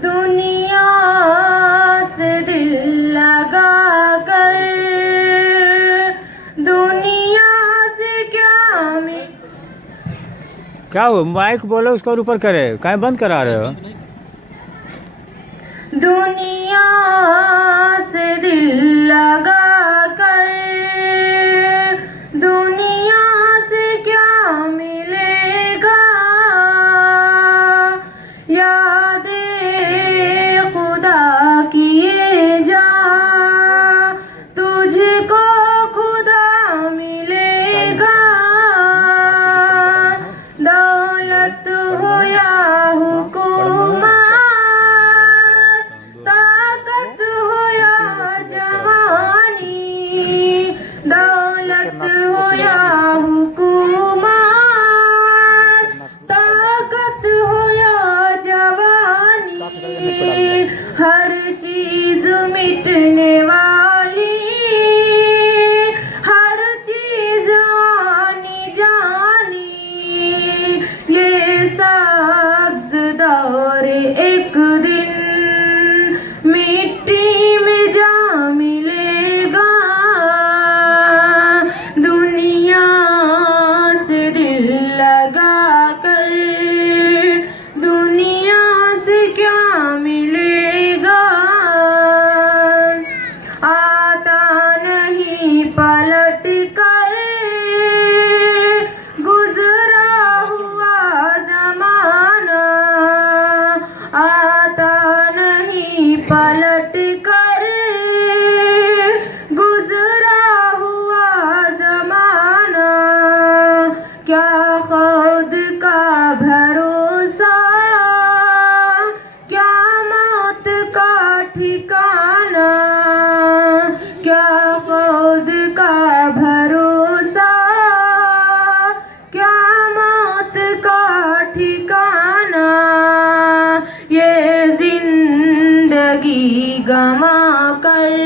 दुनिया से दिल लगा कर दुनिया से क्या हो, माइक बोलो उसको ऊपर करे, कहीं बंद करा रहे हो? दुनिया से दिल लगा कर दुनिया से क्या मिलेगा, यादें खुदा किए जा तुझको खुदा मिलेगा। दौलत हो या हुकूमत, ताकत हो या जवानी, दौलत हो या हुकूमत, ताकत हो या जवानी, हर चीज मिटने वाली, हर चीज आनी जानी, ये सब्ज दौर एक दिन मिट्टी में जा मिलेगा। दुनिया से दिल लगा कर दुनिया से क्या मिलेगा, आता नहीं पलट कर गुजरा हुआ जमाना, आता नहीं पलट कर गुजरा हुआ जमाना, क्या खुद का भरोसा, क्या मौत का ठिकाना, क्या खुद का भरोसा, क्या मौत का ठिकाना, ये जिंदगी गमा कर